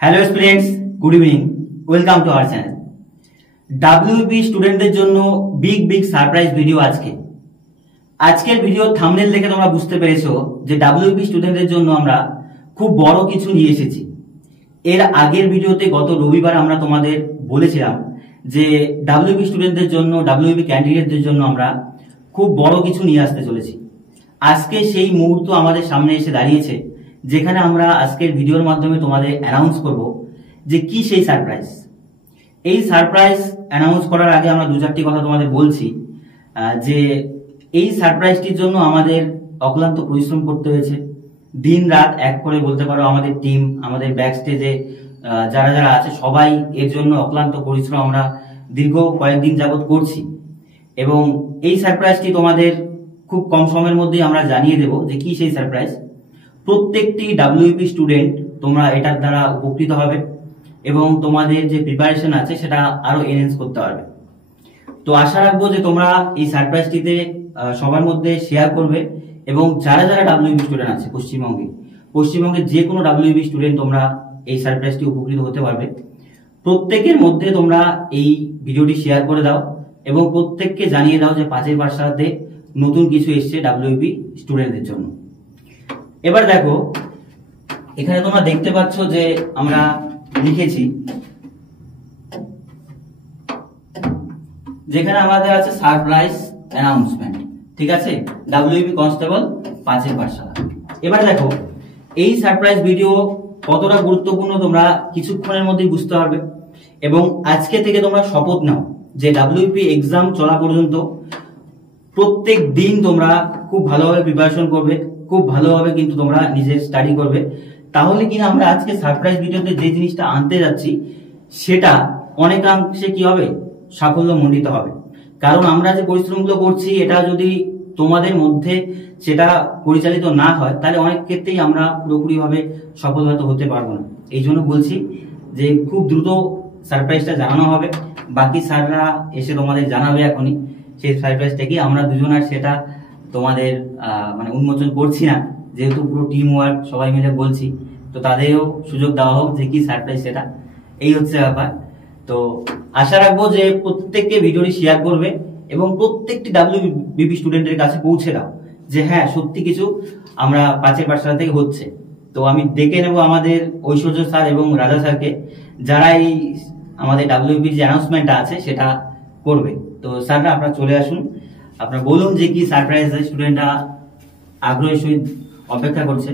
Hello students, good evening. Welcome to our channel. WB স্টুডেন্টদের জন্য big surprise video. আজকের video thumbnail দেখে তোমরা বুঝতে পেরেছো যে ডাব্লিউবি স্টুডেন্টদের জন্য আমরা খুব বড় কিছু নিয়ে এসেছি। এর আগের ভিডিওতে গত রবিবার আমরা তোমাদের বলেছিলাম যে ডাব্লিউবি স্টুডেন্টদের জন্য, ডাব্লিউবি ক্যান্ডিডেটদের জন্য আমরা খুব বড় কিছু নিয়ে আসতে চলেছি। আজকে সেই মুহূর্ত আমাদের সামনে এসে দাঁড়িয়েছে, যেখানে আমরা আজকের ভিডিওর মাধ্যমে তোমাদের অ্যানাউন্স করব যে কি সেই সারপ্রাইজ। এই সারপ্রাইজ অ্যানাউন্স করার আগে আমরা দু চারটি কথা তোমাদের বলছি যে এই সারপ্রাইজটির জন্য আমাদের অক্লান্ত পরিশ্রম করতে হয়েছে। দিন রাত এক করে বলতে পারো আমাদের টিম, আমাদের ব্যাক স্টেজে যারা যারা আছে সবাই এর জন্য অক্লান্ত পরিশ্রম আমরা দীর্ঘ কয়েকদিন যাবৎ করছি। এবং এই সারপ্রাইজটি তোমাদের খুব কম সময়ের মধ্যেই আমরা জানিয়ে দেব যে কি সেই সারপ্রাইজ। প্রত্যেকটি ডাব্লিউপি স্টুডেন্ট তোমরা এটার দ্বারা উপকৃত হবে এবং তোমাদের যে প্রিপারেশন আছে সেটা আরো এনহেন্স করতে পারবে। তো আশা রাখবো যে তোমরা এই সারপ্রাইজটিতে সবার মধ্যে শেয়ার করবে এবং যারা যারা ডাব্লিউবি স্টুডেন্ট আছে পশ্চিমবঙ্গের যে কোনো ডাব্লিউবি স্টুডেন্ট তোমরা এই সারপ্রাইজটি উপকৃত হতে পারবে। প্রত্যেকের মধ্যে তোমরা এই ভিডিওটি শেয়ার করে দাও এবং প্রত্যেককে জানিয়ে দাও যে পাঁচের পাঠশালাতে নতুন কিছু এসছে ডাব্লিউবি স্টুডেন্টদের জন্য। এবার দেখো, এখানে তোমরা দেখতে পাচ্ছ যে আমরা লিখেছি, যেখানে আমাদের আছে সারপ্রাইজ অ্যানাউন্সমেন্ট। ঠিক আছে, ডাব্লিউবি কনস্টেবল পাঁচের পাঠশালা। এবার দেখো এই সারপ্রাইজ ভিডিও কতটা গুরুত্বপূর্ণ তোমরা কিছুক্ষণের মধ্যেই বুঝতে পারবে। এবং আজকে থেকে তোমরা শপথ নাও যে ডাব্লিউপি এক্সাম চলা পর্যন্ত প্রত্যেক দিন তোমরা খুব ভালোভাবে প্রিপারেশন করবে, খুব ভালোভাবে কিন্তু তোমরা নিজের স্টাডি করবে। তাহলে কিনা আমরা আজকে সারপ্রাইজ ভিডিওতে যে জিনিসটা আনতে যাচ্ছি সেটা অনেকাংশে কি হবে, সাফল্য মণ্ডিত হবে। কারণ আমরা যে পরিশ্রমগুলো করছি এটা যদি তোমাদের মধ্যে সেটা পরিচালিত না হয় তাহলে অনেক ক্ষেত্রেই আমরা পুরোপুরিভাবে সফল হয়তো হতে পারবো না। এই জন্য বলছি যে খুব দ্রুত সারপ্রাইজটা জানানো হবে। বাকি স্যাররা এসে তোমাদের জানাবে এখনই সেই সারপ্রাইজটা কি। আমরা দুজন আর সেটা তোমাদের উন্মোচন করছি না, যেহেতু পুরো টিম ওয়ার্ক সবাই মিলে বলছি, তো তাদেরও সুযোগ দেওয়া হোক যে কি সারপ্রাইজ সেটা। এই হচ্ছে ব্যাপার। তো আশা রাখবো যে প্রত্যেককে ভিডিওটি শেয়ার করবে এবং প্রত্যেকটি ডাব্লিউবিপি স্টুডেন্টের কাছে পৌঁছে দাও যে হ্যাঁ সত্যি কিছু আমরা পাঁচের পাঠশালা থেকে হচ্ছে। তো আমি ডেকে নেব আমাদের ঐশ্বর্য স্যার এবং রাজা স্যারকে, যারা এই আমাদের ডাব্লিউবির যে অ্যানাউন্সমেন্টটা আছে সেটা করবে। তো স্যাররা আপনারা চলে আসুন, আপনারা বলুন যে কি সারপ্রাইজ স্টুডেন্টরা আগ্রহের সহিত অপেক্ষা করছে।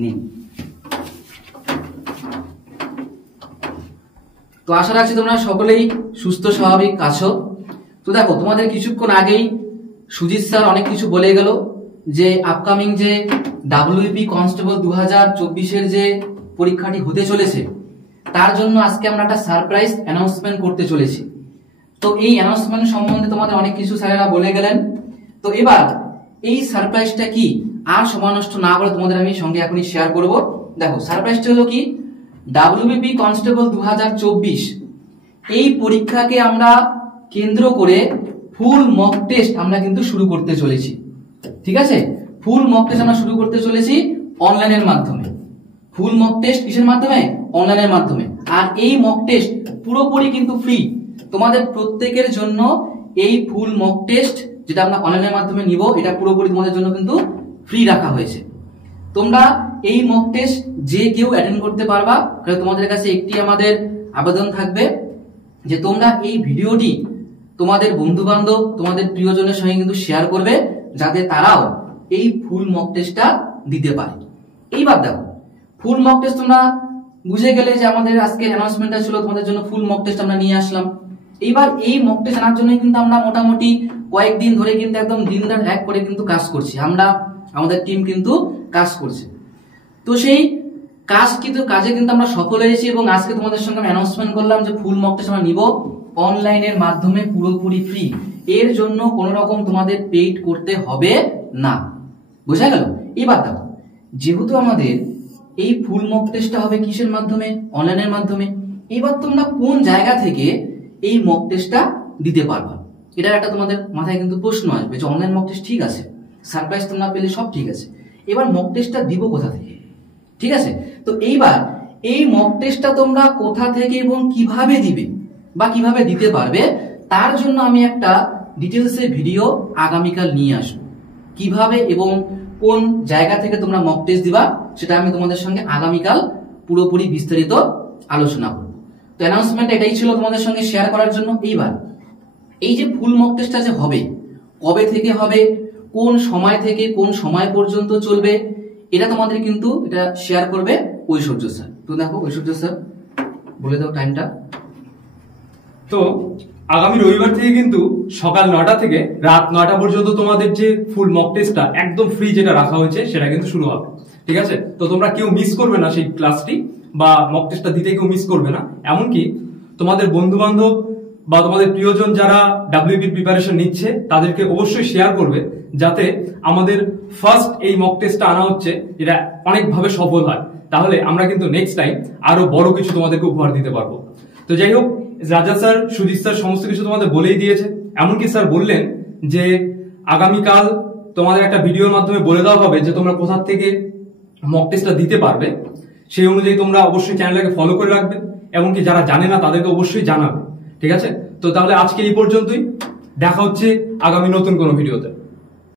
নিন। তো আশা রাখছি তোমরা সকলেই সুস্থ স্বাভাবিক আছো। তো দেখো, তোমাদের কিছুক্ষণ আগেই সুজিত স্যার অনেক কিছু বলে গেল যে আপকামিং যে ডাব্লিউপি কনস্টেবল 2024-এর যে পরীক্ষাটি হতে চলেছে তার জন্য আজকে আমরা একটা সারপ্রাইজ অ্যানাউন্সমেন্ট করতে চলেছি। তো এই অ্যানাউন্সমেন্ট সম্বন্ধে তোমাদের অনেক কিছু স্যারেরা বলে গেলেন। তো এবার এই সারপ্রাইজটা কি আর সময় নষ্ট না করে তোমাদের আমি সঙ্গে এখনই শেয়ার করব। দেখো, সারপ্রাইজটা হলো কি, ডাব্লিউবিপি কনস্টেবল 2024 এই পরীক্ষাকে আমরা কেন্দ্র করে ফুল মক টেস্ট আমরা কিন্তু শুরু করতে চলেছি। ঠিক আছে, ফুল মক টেস্ট আমরা শুরু করতে চলেছি অনলাইনের মাধ্যমে। ফুল মক টেস্ট কিসের মাধ্যমে? অনলাইনের মাধ্যমে। আর এই মক টেস্ট পুরোপুরি কিন্তু ফ্রি তোমাদের প্রত্যেকের জন্য। এই ফুল মক টেস্ট যেটা আমরা অনলাইনের মাধ্যমে নিব এটা পুরোপুরি তোমাদের জন্য কিন্তু ফ্রি রাখা হয়েছে। তোমরা এই মক টেস্ট যে কেউ অ্যাটেন্ড করতে পারবা। তোমাদের কাছে একটি আমাদের আবেদন থাকবে যে তোমরা এই ভিডিওটি তোমাদের বন্ধু বান্ধব, তোমাদের প্রিয়জনের সঙ্গে কিন্তু শেয়ার করবে, যাতে তারাও এই ফুল মক টেস্টটা দিতে পারে। এইবার দেখো, ফুল মক টেস্ট তোমরা বুঝে গেলে যে আমাদের আজকের অ্যানাউন্সমেন্টটা ছিল তোমাদের জন্য ফুল মক টেস্ট আমরা নিয়ে আসলাম। এইবার এই মক টেস্ট আনার জন্য কিন্তু আমরা মোটামুটি কয়েকদিন ধরে কিন্তু একদম দিন রাত এক করে কিন্তু কাজ করছি। আমাদের টিম কিন্তু কাজ করছে। তো সেই কাজে কিন্তু আমরা সফল হয়েছি এবং আজকে তোমাদের সঙ্গে আমি অ্যানাউন্সমেন্ট করলাম যে ফুল মক টেস্ট আমরা নিব অনলাইনের মাধ্যমে, পুরোপুরি ফ্রি। এর জন্য কোনো রকম তোমাদের পেইড করতে হবে না। বোঝা গেল? এবার দেখো, যেহেতু আমাদের এই ফুল মক টেস্টটা হবে কিসের মাধ্যমে? অনলাইনের মাধ্যমে। এবার তোমরা কোন জায়গা থেকে এই মক টেস্টটা দিতে পারবা, এটার একটা তোমাদের মাথায় কিন্তু প্রশ্ন আসবে যে অনলাইন মক টেস্ট ঠিক আছে, সারপ্রাইজ তোমরা পেলে সব ঠিক আছে, এবার মক টেস্টটা দিব কোথা থেকে? ঠিক আছে, তো এইবার এই মক টেস্টটা তোমরা কোথা থেকে এবং কিভাবে দিবে বা কিভাবে দিতে পারবে, তার জন্য আমি একটা ডিটেলসে ভিডিও আগামীকাল নিয়ে আসবো। কিভাবে এবং কোন জায়গা থেকে তোমরা মক টেস্ট দিবা সেটা আমি তোমাদের সঙ্গে আগামীকাল পুরোপুরি বিস্তারিত আলোচনা করব। তো অ্যানাউন্সমেন্ট এটাই ছিল তোমাদের সঙ্গে শেয়ার করার জন্য। এইবার এই যে ফুল মক টেস্টটা যে হবে, কবে থেকে হবে, কোন সময় থেকে কোন সময় পর্যন্ত চলবে, এটা তোমাদের কিন্তু এটা শেয়ার করবে ঐশ্বর্য স্যার। তো দেখো ঐশ্বর্য স্যার বলে দাও টাইমটা। তো আগামী রবিবার থেকে কিন্তু সকাল 9টা থেকে রাত 9টা পর্যন্ত তোমাদের যে ফুল মক টেস্টটা একদম ফ্রি যেটা রাখা হয়েছে সেটা কিন্তু শুরু হবে। ঠিক আছে, তো তোমরা কেউ মিস করবে না সেই ক্লাসটি বা মক টেস্টটা দিতে কেউ মিস করবে না। এমনকি তোমাদের বন্ধু বান্ধব বা তোমাদের প্রিয়জন যারা ডাব্লিউবির প্রিপারেশন নিচ্ছে তাদেরকে অবশ্যই শেয়ার করবে, যাতে আমাদের ফার্স্ট এই মক টেস্টটা আনা হচ্ছে এটা অনেকভাবে সফল হয়। তাহলে আমরা কিন্তু নেক্সট টাইম আরো বড় কিছু তোমাদেরকে উপহার দিতে পারবো। তো যাই হোক, রাজা স্যার, সুজিত স্যার সমস্ত কিছু তোমাদের বলেই দিয়েছে। এমনকি স্যার বললেন যে আগামীকাল তোমাদের একটা ভিডিওর মাধ্যমে বলে দেওয়া হবে যে তোমরা কোথা থেকে মক টেস্টটা দিতে পারবে। সেই অনুযায়ী তোমরা অবশ্যই চ্যানেলটাকে ফলো করে রাখবে, এমনকি যারা জানে না তাদেরকে অবশ্যই জানাবে। ঠিক আছে, তো তাহলে আজকে এই পর্যন্তই, দেখা হচ্ছে আগামী নতুন কোনো ভিডিওতে।